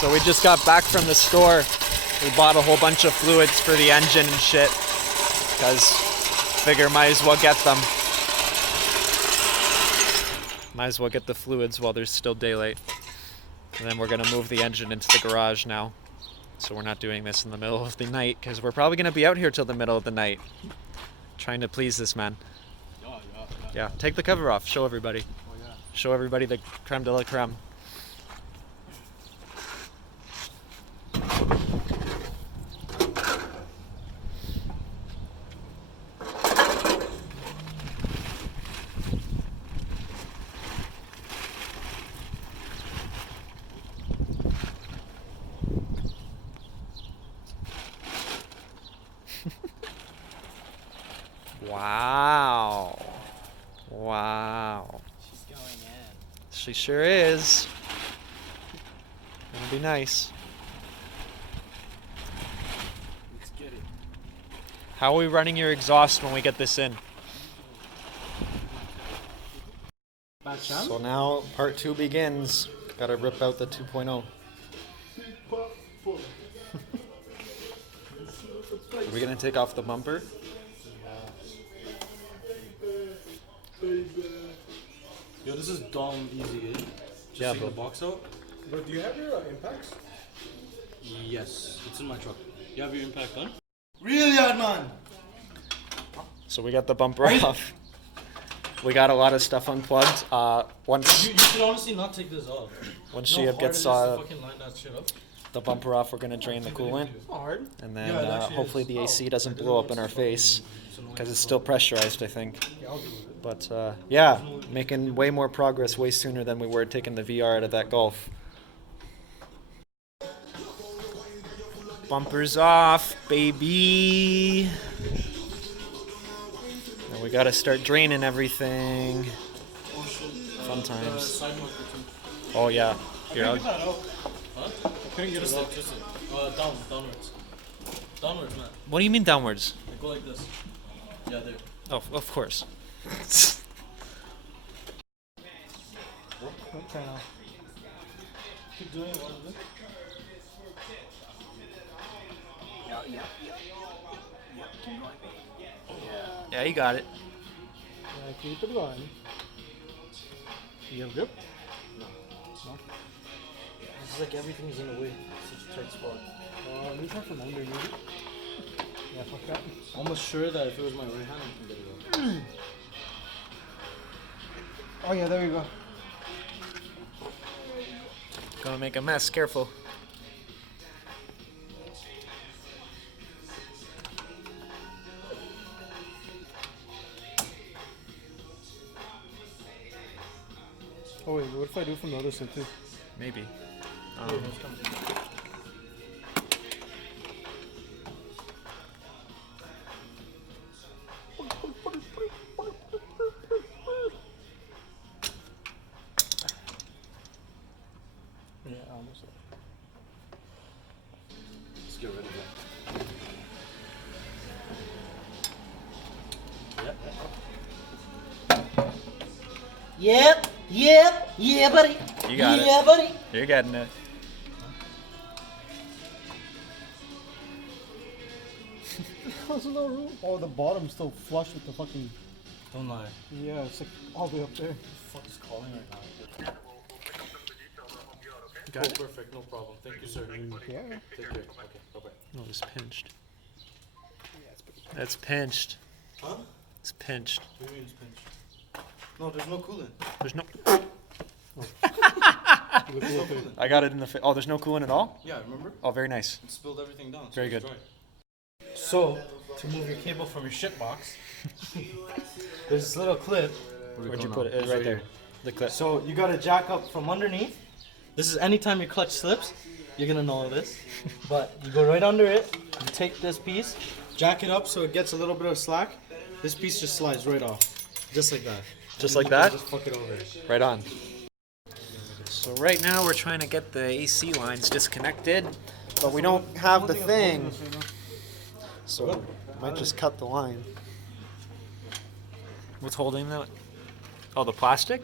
So we just got back from the store. We bought a whole bunch of fluids for the engine and shit. Because figure might as well get them. Might as well get the fluids while there's still daylight. And then we're gonna move the engine into the garage now. So we're not doing this in the middle of the night, because we're probably gonna be out here till the middle of the night. Trying to please this man. Yeah, take the cover off, show everybody. Show everybody the creme de la creme. Wow. Wow. She's going in. She sure is. It'll be nice. Let's get it. How are we running your exhaust when we get this in? So now part 2 begins. Gotta rip out the 2.0. Are we gonna take off the bumper? Yo, this is dumb easy, eh? Just Yeah, take bro. the box out. But do you have your impacts? Yes, it's in my truck. You have your impact on? Really hard, man. So we got the bumper off. We got a lot of stuff unplugged. Once You should honestly not take this off. she You know how gets hard it is to fucking line that shit up? the bumper off, we're gonna drain the coolant, It's not hard. and then Yeah, it actually hopefully is. the AC doesn't blow up in our face, because it's still pressurized, I think. Yeah, I'll do it. But yeah, making way more progress way sooner than we were taking the VR out of that Golf. Bumpers off, baby. Now we gotta start draining everything. Oh shit. Fun times. Side marker too. Oh yeah. Here, Get I'll- that out. Huh? I couldn't get it out. Just it. Downwards. Downwards, man. What do you mean downwards? Like, go like this. Yeah, there. Oh, of course. Okay, now. Keep doing it while you do it. Yeah, you got it. Yeah, keep it going. You have grip? It's like everything is in the way. It's such a tight spot. Let me try from under, maybe. Yeah, fuck that. I'm almost sure that if it was my right hand, I can get it out. Oh yeah, there you go. Gonna make a mess, careful. Oh wait, what if I do from the other side too? Maybe. Yeah, almost. Let's get rid of that. Yeah, buddy. You got it. Yeah, buddy. You're getting it. There's no room. Oh, the bottom's still flush with the fucking. Don't lie. Yeah, it's like all the way up there. What the fuck is calling right now? Got it? Perfect, no problem. Thank you, sir. Yeah. Take care. Okay, bye-bye. Oh, it's pinched. That's pinched. Huh? It's pinched. What do you mean it's pinched? No, there's no coolant. There's no. Look, There's no look, look. coolant. I got it in the. Oh, there's no coolant at all. Yeah, remember? Oh, very nice. It spilled everything down. So Very it's good. dry. So, to move your cable from your shit box, there's this little clip. Where'd you put it? Right there. The clip. So you gotta jack up from underneath. This is anytime your clutch slips, you're gonna know this. But you go right under it, you take this piece, jack it up so it gets a little bit of slack. This piece just slides right off. Just like that. Just And like you can that? Just fuck it over. Right on. So right now we're trying to get the AC lines disconnected, but we don't have the thing. So might just cut the line. What's holding that? Oh, the plastic?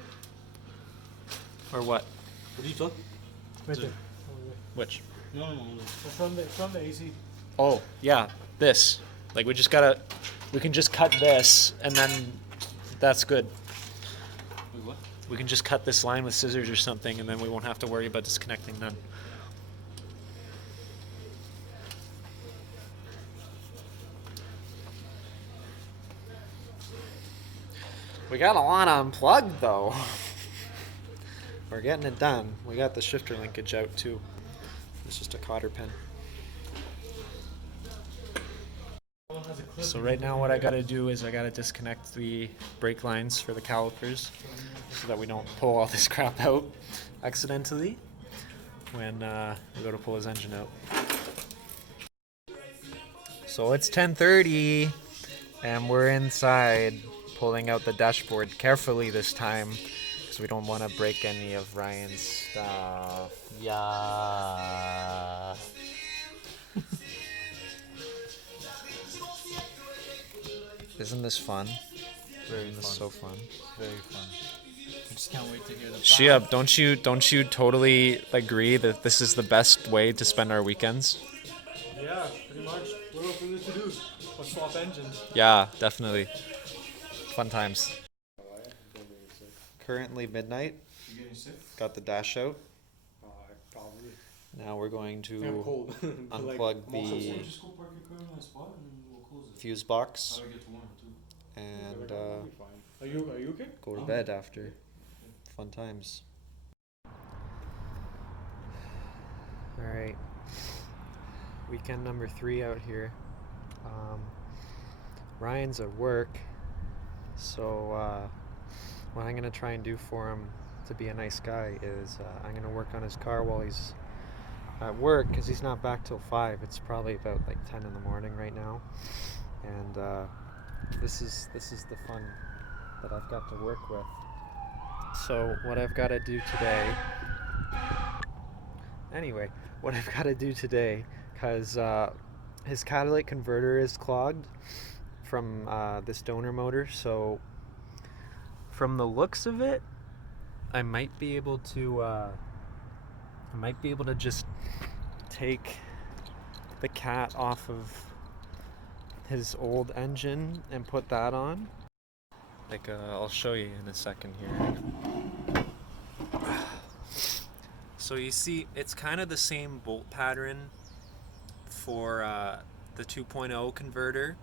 Or what? What are you talking? Right there. Which? No. From the AC. Oh, yeah, this. Like, we can just cut this, and then that's good. Wait, what? We can just cut this line with scissors or something, and then we won't have to worry about disconnecting them. We got a lot unplugged, though. We're getting it done. We got the shifter linkage out, too. It's just a cotter pin. So right now what I gotta do is I gotta disconnect the brake lines for the calipers so that we don't pull all this crap out accidentally when we go to pull his engine out. So it's 10:30 and we're inside pulling out the dashboard carefully this time because we don't want to break any of Ryan's stuff. Yeah. Isn't this fun? Very This is so fun. Very fun. I just can't wait to hear the Shiab, don't you totally agree that this is the best way to spend our weekends? Yeah, pretty much. What else do we need to do? Let's swap engines. Yeah, definitely. Fun times. Currently midnight. You getting sick? Got the dash out. Probably. Now we're going I'm to cold. unplug the Just go park your car in my spot and we'll close it. fuse box How do I get to warm too? and Are you okay? go to bed after. Fun times. Alright. Weekend number 3 out here. Ryan's at work, so what I'm going to try and do for him to be a nice guy is I'm going to work on his car while he's at work because he's not back till 5. It's probably about like 10 in the morning right now, and this is the fun that I've got to work with. So what I've got to do today, because his catalytic converter is clogged from this donor motor, so from the looks of it, I might be able to just take the cat off of his old engine and put that on. Like, I'll show you in a second here. So you see, it's kind of the same bolt pattern for the 2.0 converter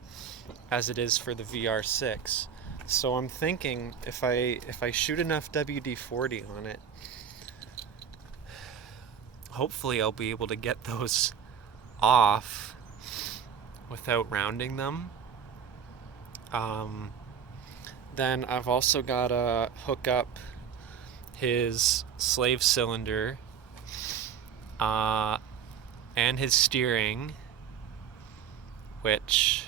as it is for the VR6. So I'm thinking if I shoot enough WD-40 on it, hopefully I'll be able to get those off without rounding them. Then I've also got to hook up his slave cylinder and his steering, which,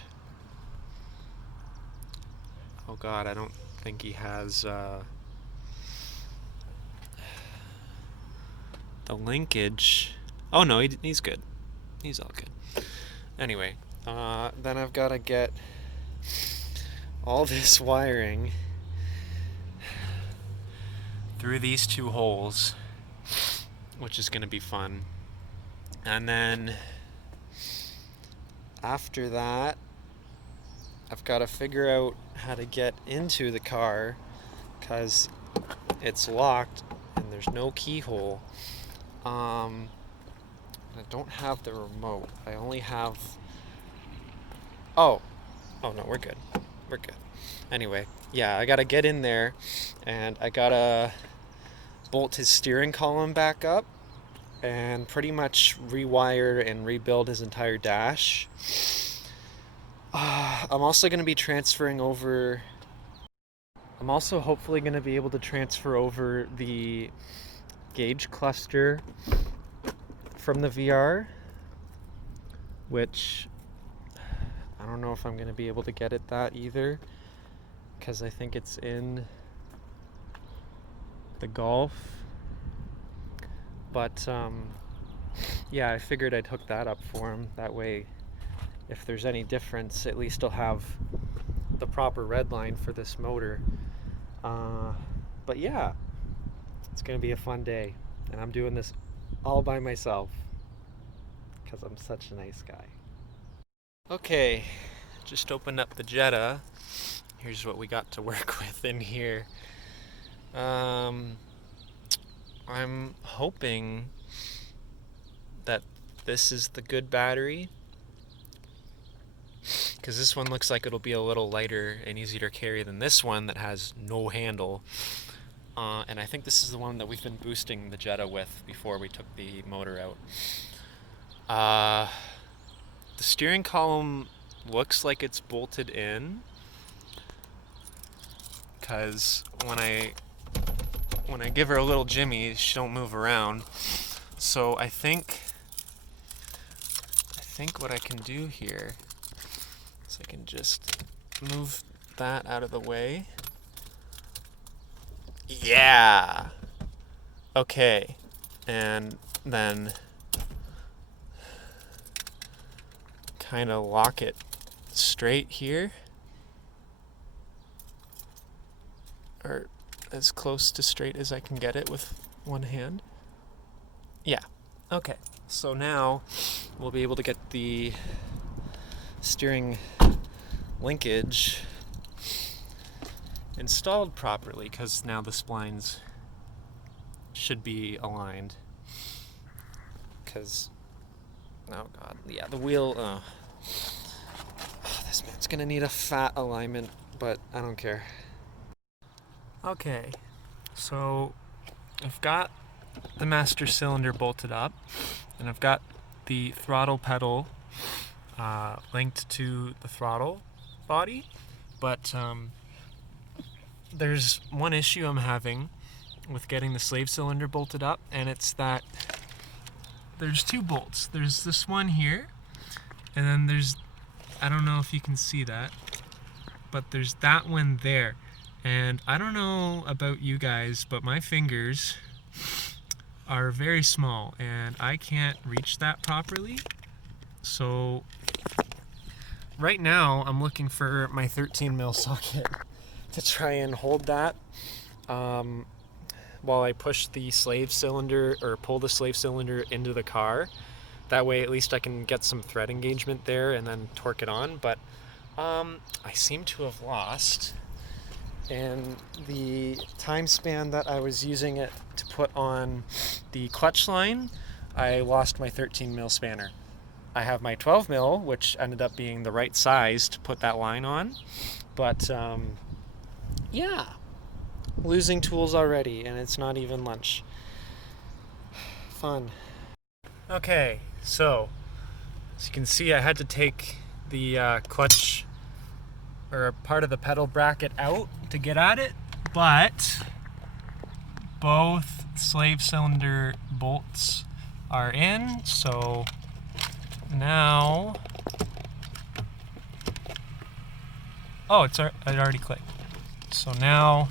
oh god, I don't think he has the linkage. Oh no, he's good. He's all good. Anyway, then I've got to get all this wiring through these 2 holes, which is going to be fun. And then after that, I've got to figure out how to get into the car because it's locked and there's no keyhole. I don't have the remote. I only have... Oh no, we're good. We're good. Anyway, yeah, I gotta get in there and I gotta bolt his steering column back up and pretty much rewire and rebuild his entire dash. I'm also going to be transferring over... I'm also hopefully going to be able to transfer over the gauge cluster from the VR, which I don't know if I'm going to be able to get at that either, because I think it's in the Golf. But yeah, I figured I'd hook that up for him. That way, if there's any difference, at least I'll have the proper red line for this motor. But yeah, it's gonna be a fun day, and I'm doing this all by myself. because I'm such a nice guy. Okay, just opened up the Jetta. Here's what we got to work with in here. I'm hoping that this is the good battery, because this one looks like it'll be a little lighter and easier to carry than this one that has no handle. And I think this is the one that we've been boosting the Jetta with before we took the motor out. The steering column looks like it's bolted in, because when I give her a little jimmy, she don't move around. So I think what I can do here is I can just move that out of the way. Yeah! Okay. And then kind of lock it straight here. Or as close to straight as I can get it with one hand. Yeah. Okay. So now we'll be able to get the steering linkage installed properly, because now the splines should be aligned. Because, oh god, yeah, the wheel, this man's gonna need a fat alignment, but I don't care. Okay, so I've got the master cylinder bolted up, and I've got the throttle pedal linked to the throttle body, but there's one issue I'm having with getting the slave cylinder bolted up, and it's that there's two bolts. There's this one here, and then there's, I don't know if you can see that, but there's that one there. And I don't know about you guys, but my fingers are very small and I can't reach that properly. So right now I'm looking for my 13mm socket to try and hold that while I push the slave cylinder, or pull the slave cylinder into the car. That way at least I can get some thread engagement there and then torque it on. But I seem to have lost, and the time span that I was using it to put on the clutch line, I lost my 13mm spanner. I have my 12mm, which ended up being the right size to put that line on, but yeah, losing tools already, and it's not even lunch. Fun. Okay, so as you can see, I had to take the clutch, or part of the pedal bracket, out to get at it, but both slave cylinder bolts are in, so now, oh, it already clicked. So now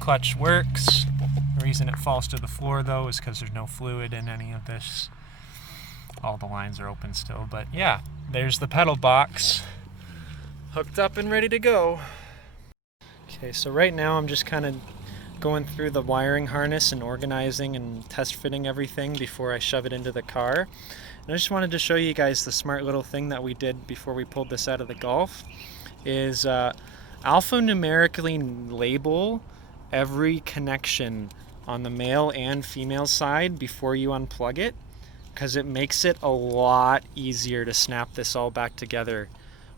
clutch works. The reason it falls to the floor though is because there's no fluid in any of this. All the lines are open still, but yeah, there's the pedal box hooked up and ready to go. Okay, so right now I'm just kind of going through the wiring harness and organizing and test fitting everything before I shove it into the car. And I just wanted to show you guys the smart little thing that we did before we pulled this out of the Golf, is alphanumerically label every connection on the male and female side before you unplug it, because it makes it a lot easier to snap this all back together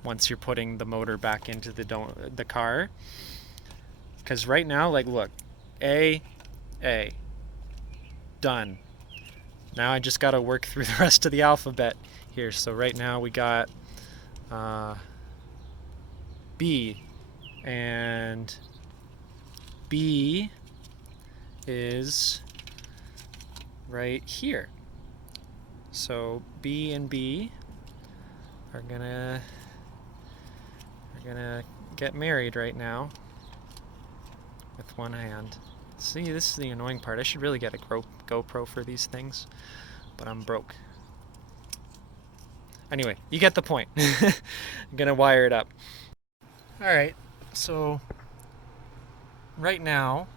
once you're putting the motor back into the car. Because right now, like, look, A, done. Now I just got to work through the rest of the alphabet here. So right now we got B, and B is right here. So B and B are gonna get married right now with one hand. See, this is the annoying part. I should really get a GoPro for these things, but I'm broke. Anyway, you get the point. I'm gonna wire it up. Alright, so right now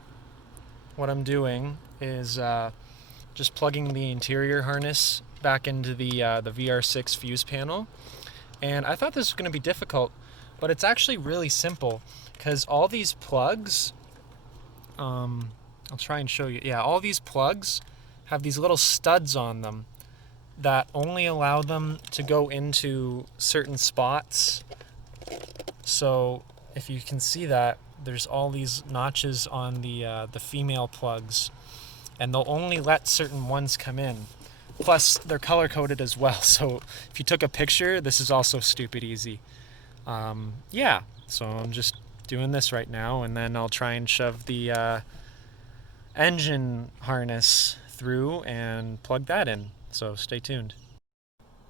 what I'm doing is just plugging the interior harness back into the VR6 fuse panel. And I thought this was going to be difficult, but it's actually really simple because all these plugs, I'll try and show you. Yeah, all these plugs have these little studs on them that only allow them to go into certain spots. So if you can see that, there's all these notches on the female plugs, and they'll only let certain ones come in. Plus, they're color-coded as well, so if you took a picture, this is also stupid easy. Yeah, so I'm just doing this right now, and then I'll try and shove the engine harness through and plug that in, so stay tuned.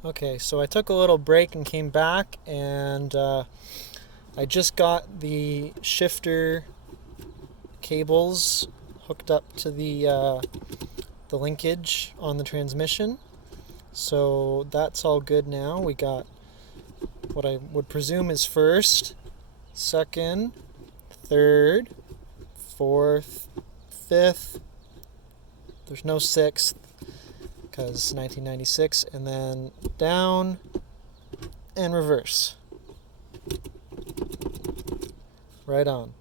Okay, so I took a little break and came back, and I just got the shifter cables hooked up to the linkage on the transmission. So that's all good now. We got what I would presume is first, second, third, fourth, fifth. There's no sixth because 1996, and then down and reverse. Right on.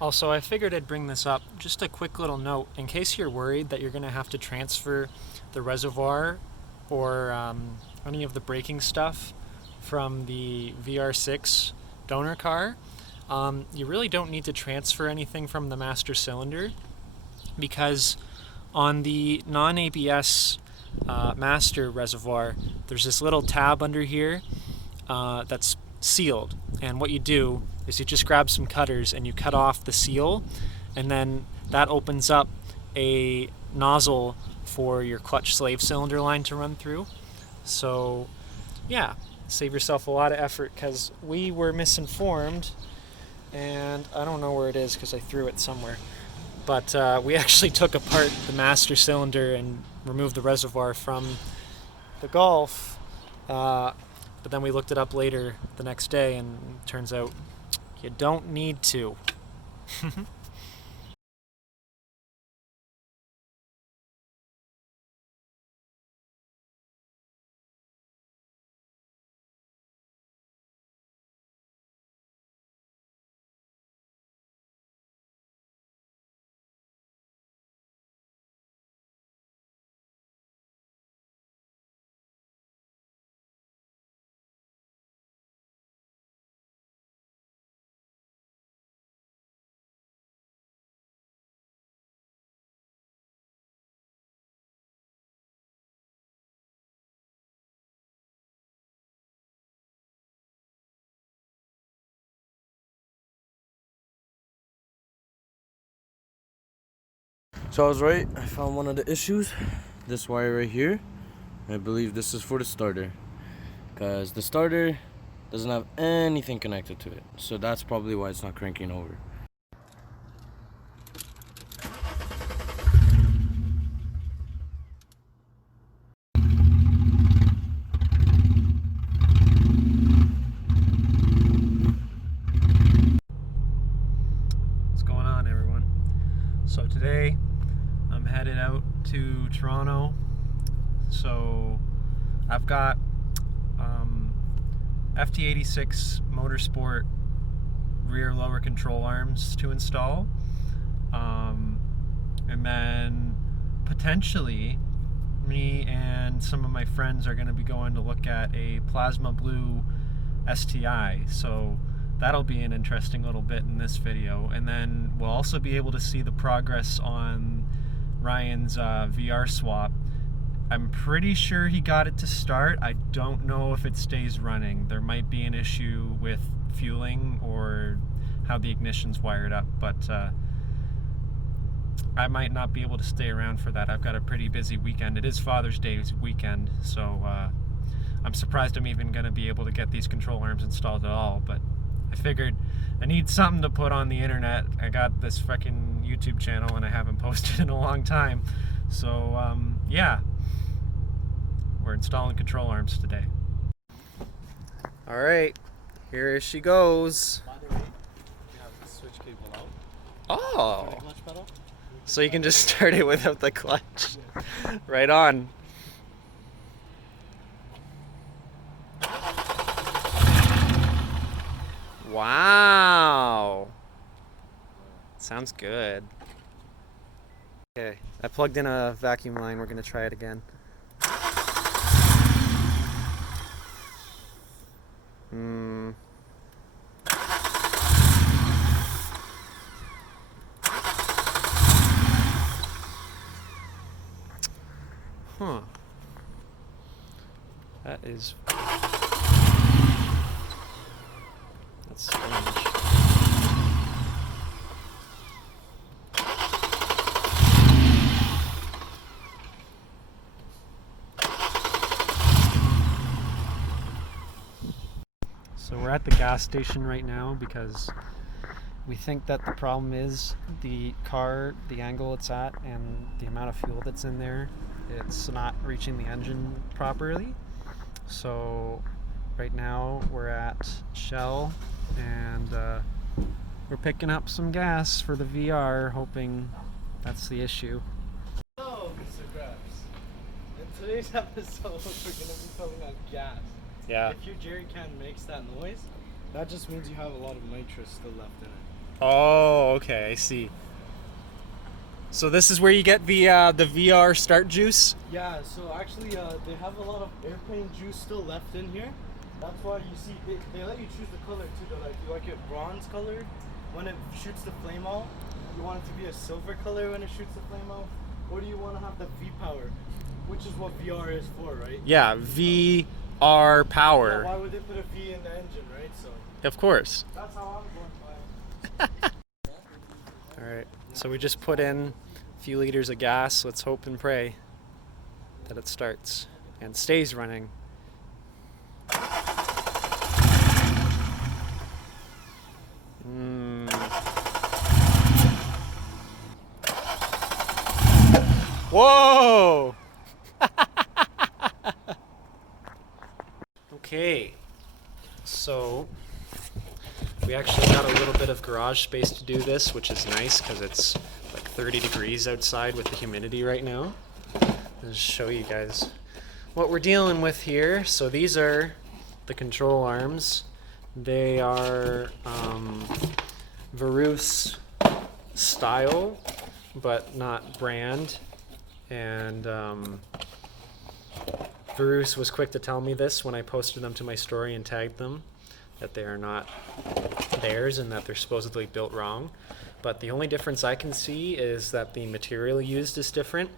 Also, I figured I'd bring this up. Just a quick little note, in case you're worried that you're going to have to transfer the reservoir or any of the braking stuff from the VR6 donor car. You really don't need to transfer anything from the master cylinder, because on the non-ABS master reservoir, there's this little tab under here that's sealed, and what you do is you just grab some cutters and you cut off the seal, and then that opens up a nozzle for your clutch slave cylinder line to run through. So yeah, save yourself a lot of effort, because we were misinformed, and I don't know where it is because I threw it somewhere, but we actually took apart the master cylinder and removed the reservoir from the Golf, but then we looked it up later the next day, and it turns out you don't need to. So I was right. I found one of the issues. This wire right here. I believe this is for the starter, because the starter doesn't have anything connected to it. So that's probably why it's not cranking over. What's going on, everyone? So today I'm headed out to Toronto. So I've got FT86 Motorsport rear lower control arms to install, and then potentially me and some of my friends are going to be going to look at a plasma blue STI. So that'll be an interesting little bit in this video, and then we'll also be able to see the progress on Ryan's VR swap. I'm pretty sure he got it to start. I don't know if it stays running. There might be an issue with fueling or how the ignition's wired up, but I might not be able to stay around for that. I've got a pretty busy weekend. It is Father's Day weekend, so I'm surprised I'm even going to be able to get these control arms installed at all, but I figured I need something to put on the internet. I got this fucking YouTube channel and I haven't posted in a long time, so yeah. We're installing control arms today. All right, here she goes. By the way, you have the switch cable out. Oh, For the clutch pedal. So you can just start it without the clutch. Right on. Wow. Sounds good. Okay, I plugged in a vacuum line. We're gonna try it again. Huh. That's strange. So we're at the gas station right now because we think that the problem is the car, the angle it's at, and the amount of fuel that's in there. It's not reaching the engine properly. So right now we're at Shell and we're picking up some gas for the VR, hoping that's the issue. Hello, Mr. Krabs. In today's episode, we're going to be filling on gas. Yeah. If your jerry can makes that noise, that just means you have a lot of nitrous still left in it. Oh, okay, I see. So this is where you get the VR start juice? Yeah, so actually they have a lot of airplane juice still left in here. That's why you see, they let you choose the color too. They're like, you like it bronze color when it shoots the flame out? You want it to be a silver color when it shoots the flame out? Or do you want to have the V-power, which is what VR is for, right? Yeah, VR power. Yeah, why would they put a V in the engine, right? So Of course. that's how I'm going by it. Alright, so we just put in a few liters of gas. Let's hope and pray that it starts and stays running. Whoa! Okay, so we actually got a little bit of garage space to do this, which is nice because it's like 30 degrees outside with the humidity right now. I'll just show you guys what we're dealing with here. So these are the control arms. They are VR6ix style, but not brand. And VR6ix was quick to tell me this when I posted them to my story and tagged them, that they are not theirs and that they're supposedly built wrong. But the only difference I can see is that the material used is different.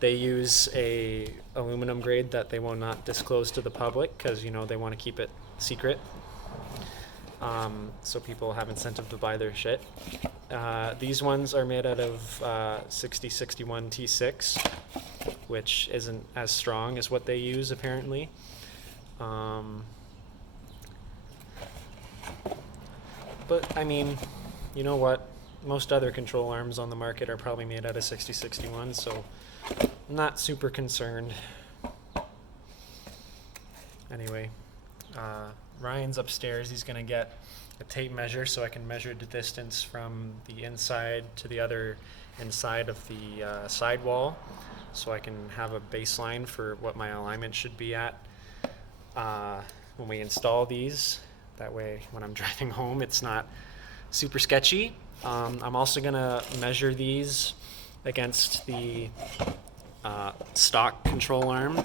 They use a aluminum grade that they will not disclose to the public because, you know, they want to keep it secret. So people have incentive to buy their shit. These ones are made out of 6061 T6, which isn't as strong as what they use apparently. But I mean, you know what? Most other control arms on the market are probably made out of 6061, so I'm not super concerned. Anyway, Ryan's upstairs. He's gonna get a tape measure so I can measure the distance from the inside to the other inside of the sidewall, so I can have a baseline for what my alignment should be at when we install these. That way, when I'm driving home, it's not super sketchy. I'm also gonna measure these against the stock control arm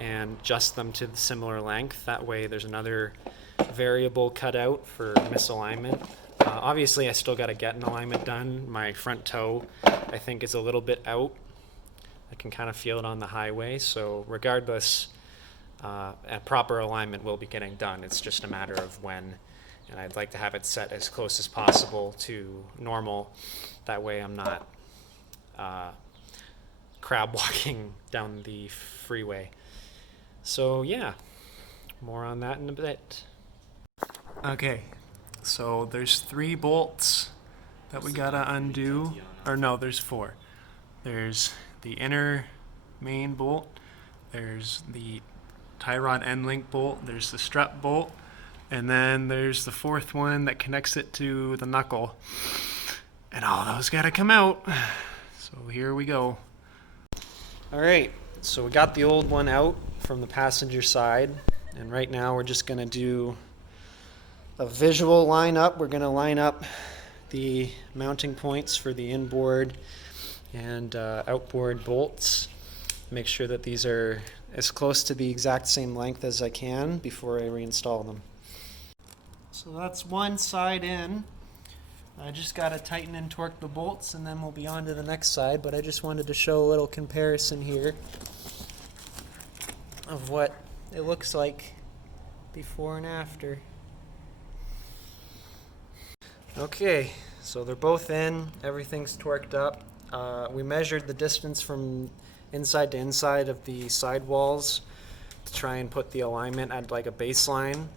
and adjust them to the similar length. That way there's another variable cut out for misalignment. Obviously I still got to get an alignment done. My front toe I think is a little bit out. I can kind of feel it on the highway, so regardless, a proper alignment will be getting done. It's just a matter of when, and I'd like to have it set as close as possible to normal. That way I'm not crab walking down the freeway. So yeah, more on that in a bit. Okay, so there's 3 bolts that we gotta undo. Or no, there's 4. There's the inner main bolt, there's the tie rod end link bolt, there's the strut bolt, and then there's the 4th one that connects it to the knuckle. And all those gotta come out. So here we go. All right, so we got the old one out from the passenger side, and right now we're just gonna do a visual lineup. We're gonna line up the mounting points for the inboard and outboard bolts. Make sure that these are as close to the exact same length as I can before I reinstall them. So that's one side in. I just got to tighten and torque the bolts and then we'll be on to the next side, but I just wanted to show a little comparison here of what it looks like before and after. Okay, so they're both in, everything's torqued up. We measured the distance from inside to inside of the sidewalls to try and put the alignment at like a baseline.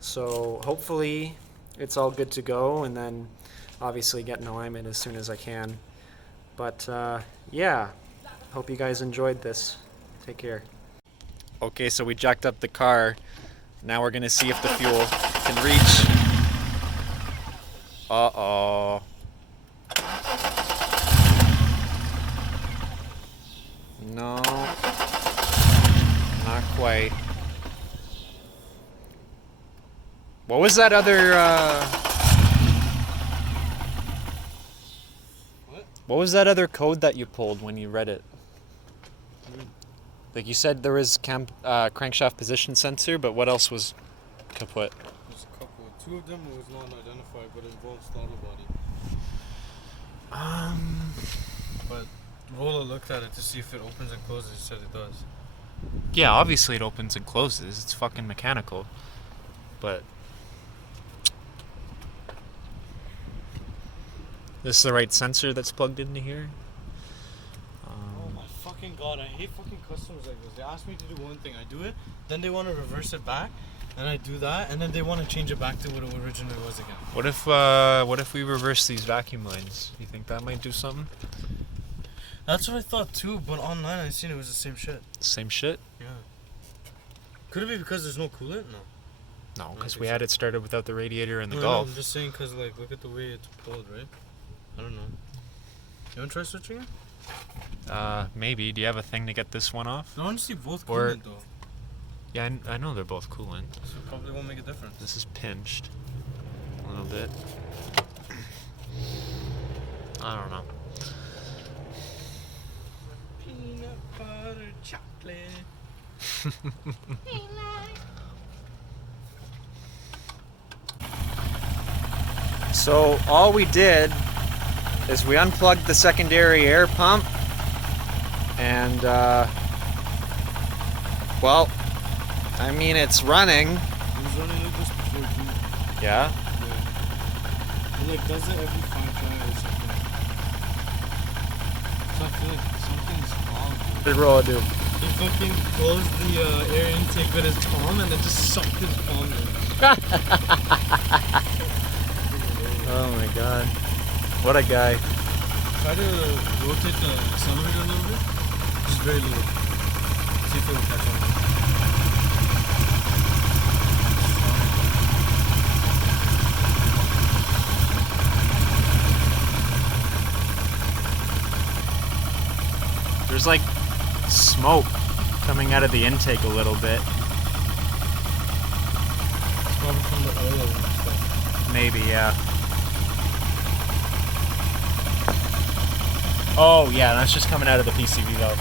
So hopefully it's all good to go, and then obviously get an alignment as soon as I can. But yeah, hope you guys enjoyed this. Take care. Okay, so we jacked up the car. Now we're gonna see if the fuel can reach. Uh-oh. No, not quite. What was that other, What was that other code that you pulled when you read it? Like you said there was crankshaft position sensor, but what else was kaput? There's a couple. Two of them was non-identified, but it involves throttle body. But Rolla looked at it to see if it opens and closes. He said it does. Yeah, obviously it opens and closes. It's fucking mechanical. But this is the right sensor that's plugged into here. Oh my fucking god, I hate fucking customers like this. They ask me to do one thing, I do it, then they want to reverse it back, and I do that, and then they want to change it back to what it originally was again. What if we reverse these vacuum lines? You think that might do something? That's what I thought too, but online I seen it was the same shit. Same shit? Yeah. Could it be because there's no coolant? No. No, because we had it started without the radiator and the No, Golf. I'm just saying because like look at the way it's pulled, right? I don't know. You want to try switching it? Maybe. Do you have a thing to get this one off? I want to see both Or- coolant though. Yeah, I know they're both coolant. So it probably won't make a difference. This is pinched a little bit. I don't know. Peanut butter chocolate. So all we did is we unplugged the secondary air pump and well, I mean it's running. It was running like this before too. Yeah. Yeah. It like does it every 5 tries or something. So I feel like something's wrong. What did Rolla do? He fucking closed the air intake with his palm and then just sucked his palm in. Oh my god. What a guy. Try to rotate the accelerator a little bit. Just very little. See if it will catch on. There's like smoke coming out of the intake a little bit. It's probably from the oil and stuff. Maybe, yeah. Oh yeah, that's just coming out of the PCV valve.